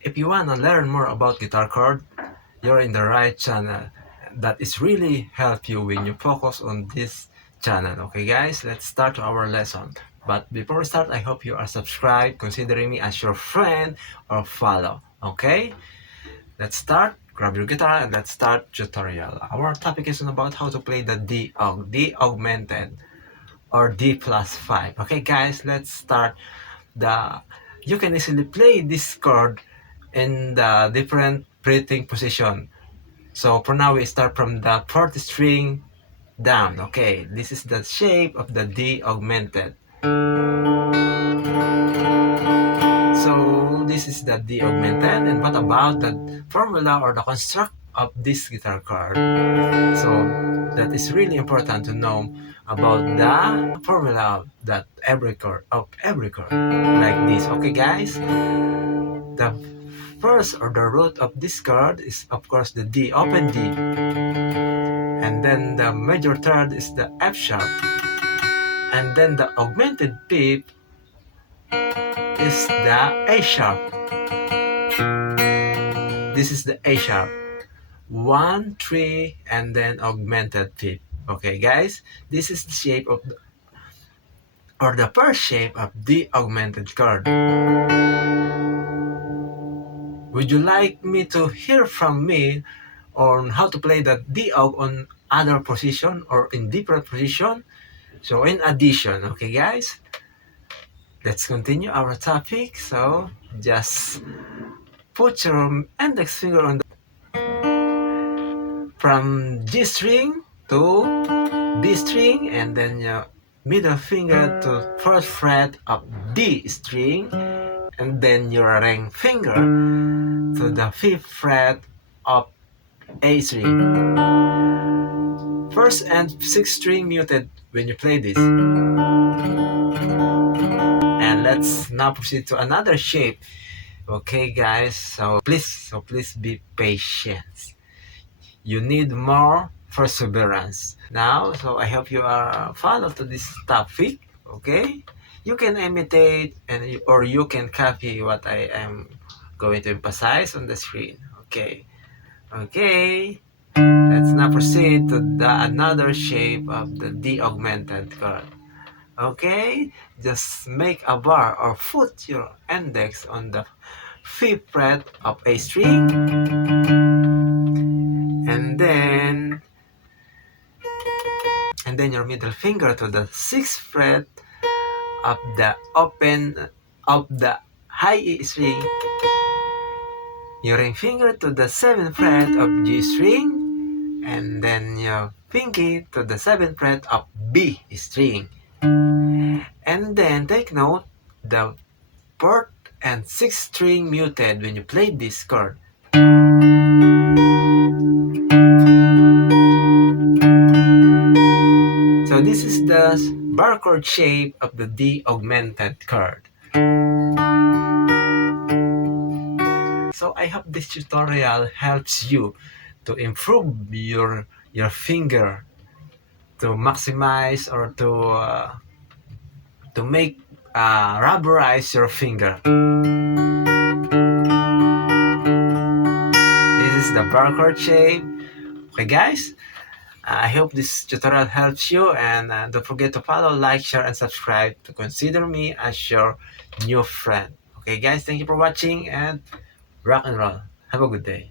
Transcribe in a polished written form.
If you want to learn more about guitar chord, you're in the right channel. That is really help you when you focus on this channel. Okay guys, let's start our lesson. But before we start, I hope you are subscribed, considering me as your friend or follow. Okay, let's start. Grab your guitar and let's start tutorial. Our topic is about how to play the Daug, D augmented or D plus 5. Okay guys, let's start. You can easily play this chord in the different breathing position. So for now we start from the fourth string down. Okay, this is the shape of the D augmented. So this is the D augmented. And what about the formula or the construct of this guitar chord? So that is really important to know about the formula of that every chord like this. Okay guys, the first or the root of this chord is of course the D, open D, and then the major third is the F sharp, and then the augmented fifth is the A sharp. This is the A sharp, 1 3 and then augmented fifth. Okay guys, this is the shape of or the first shape of the augmented chord. Would you like me to hear from me on how to play the D aug on other position or in different position? So in addition, okay guys, let's continue our topic. So just put your index finger on from G string to D string, and then your middle finger to first fret of D string, and then your ring finger to the fifth fret of A string. First and sixth string muted when you play this. And let's now proceed to another shape. Okay guys, so please be patient. You need more perseverance. Now, so I hope you are follow to this topic. Okay, you can imitate or you can copy what I am going to emphasize on the screen. Okay, let's now proceed to the another shape of the D augmented chord. Okay, just make a bar or put your index on the fifth fret of a string, and then your middle finger to the sixth fret of the open of the high E string, your ring finger to the seventh fret of G string, and then your pinky to the seventh fret of B string. And then take note, the fourth and sixth string muted when you play this chord. So this is the bar chord shape of the D augmented chord. So I hope this tutorial helps you to improve your finger, to maximize or to make rubberize your finger. This is the bar chord shape. Okay guys, I hope this tutorial helps you, and don't forget to follow, like, share, and subscribe to consider me as your new friend. Okay guys, thank you for watching and rock and roll. Have a good day.